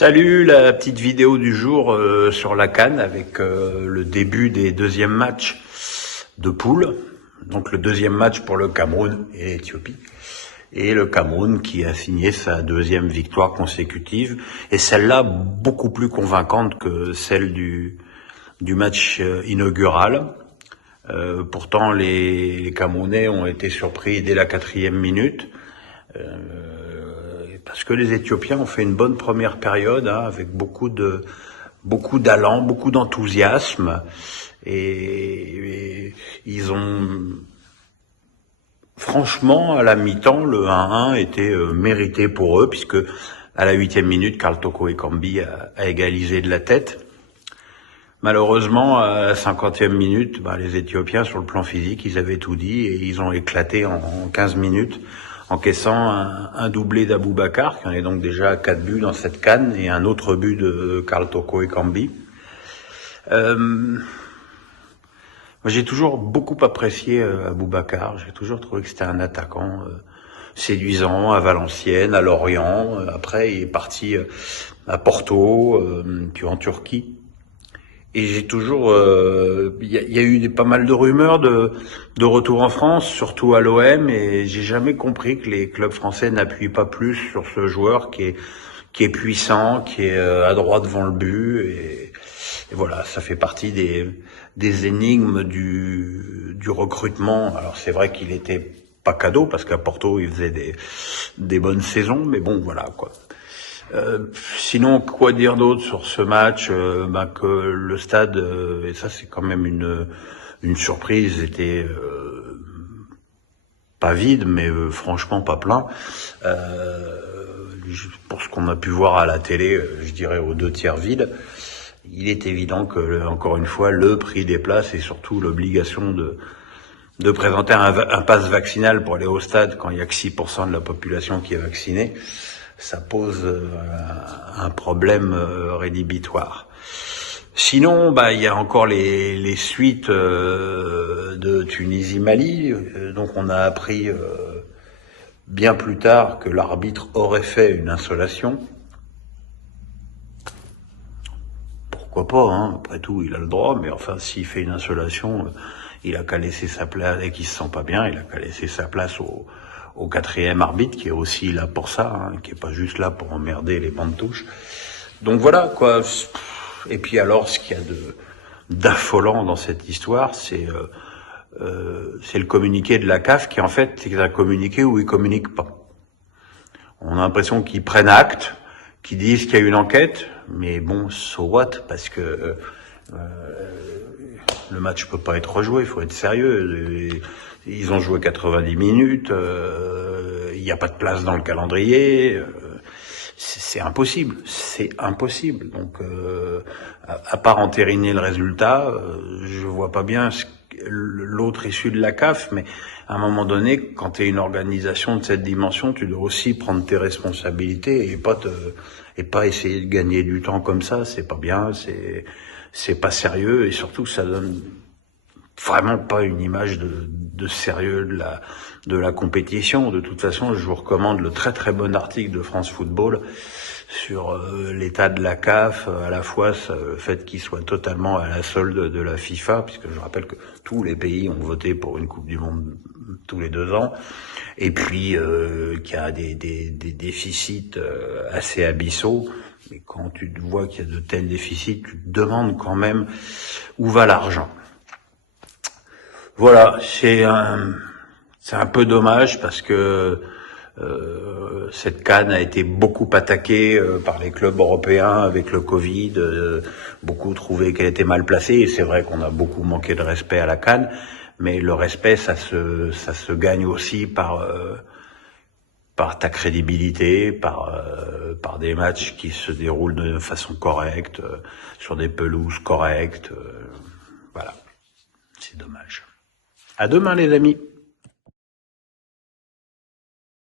Salut, la petite vidéo du jour sur la CAN avec le début des deuxièmes matchs de poule. Donc le deuxième match pour le Cameroun et l'Éthiopie. Et le Cameroun qui a signé sa deuxième victoire consécutive. Et celle-là beaucoup plus convaincante que celle du match inaugural. Pourtant les Camerounais ont été surpris dès la 4e minute. Parce que les Éthiopiens ont fait une bonne première période avec beaucoup d'allant, beaucoup d'enthousiasme et ils ont franchement à la mi-temps le 1-1 était mérité pour eux puisque à la 8e minute Karl Toko Ekambi a égalisé de la tête. Malheureusement à la 50e minute, les Éthiopiens sur le plan physique ils avaient tout dit et ils ont éclaté en 15 minutes. Encaissant un doublé d'Aboubacar, qui en est donc déjà à 4 buts dans cette CAN, et un autre but de Karl Toko Ekambi. Moi, j'ai toujours beaucoup apprécié Aboubacar. J'ai toujours trouvé que c'était un attaquant séduisant à Valenciennes, à Lorient. Après, il est parti à Porto, puis en Turquie. Et j'ai toujours, il y a eu pas mal de rumeurs de retour en France, surtout à l'OM, et j'ai jamais compris que les clubs français n'appuient pas plus sur ce joueur qui est puissant, qui est à droit devant le but, et voilà, ça fait partie des énigmes du recrutement. Alors c'est vrai qu'il était pas cadeau parce qu'à Porto il faisait des bonnes saisons, mais bon voilà quoi. Sinon, quoi dire d'autre sur ce match que le stade, et ça c'est quand même une surprise, était pas vide, mais franchement pas plein. Pour ce qu'on a pu voir à la télé, je dirais aux 2/3 vide. Il est évident que, encore une fois, le prix des places et surtout l'obligation de présenter un pass vaccinal pour aller au stade quand il y a que 6% de la population qui est vaccinée, ça pose un problème rédhibitoire. Sinon, il y a encore les suites de Tunisie-Mali. Donc on a appris bien plus tard que l'arbitre aurait fait une insolation. Pourquoi pas, hein, après tout, il a le droit, mais enfin, s'il fait une insolation, il a qu'à laisser sa place, et qu'il se sent pas bien, il a qu'à laisser sa place au 4e arbitre, qui est aussi là pour ça, hein, qui est pas juste là pour emmerder les bancs de touche. Donc voilà, quoi. Et puis alors, ce qu'il y a d'affolant dans cette histoire, c'est le communiqué de la CAF, qui en fait, c'est un communiqué où ils communiquent pas. On a l'impression qu'ils prennent acte, qu'ils disent qu'il y a une enquête, mais bon, so what, parce que le match peut pas être rejoué, il faut être sérieux. Ils ont joué 90 minutes, il n'y a pas de place dans le calendrier, c'est impossible, Donc, à part entériner le résultat, je vois pas bien l'autre issue de la CAF, mais à un moment donné, quand tu es une organisation de cette dimension, tu dois aussi prendre tes responsabilités et pas essayer de gagner du temps comme ça, c'est pas bien, c'est pas sérieux, et surtout ça donne vraiment pas une image de sérieux de la compétition. De toute façon, je vous recommande le très très bon article de France Football sur l'état de la CAF, à la fois le fait qu'il soit totalement à la solde de la FIFA, puisque je rappelle que tous les pays ont voté pour une Coupe du Monde tous les 2 ans, et puis qu'il y a des déficits assez abyssaux. Mais quand tu vois qu'il y a de tels déficits, tu te demandes quand même où va l'argent. Voilà, c'est un peu dommage parce que cette CAN a été beaucoup attaquée par les clubs européens avec le Covid. Beaucoup trouvaient qu'elle était mal placée, et c'est vrai qu'on a beaucoup manqué de respect à la CAN, mais le respect, ça se gagne aussi par ta crédibilité, par des matchs qui se déroulent de façon correcte, sur des pelouses correctes. Voilà, c'est dommage. À demain les amis.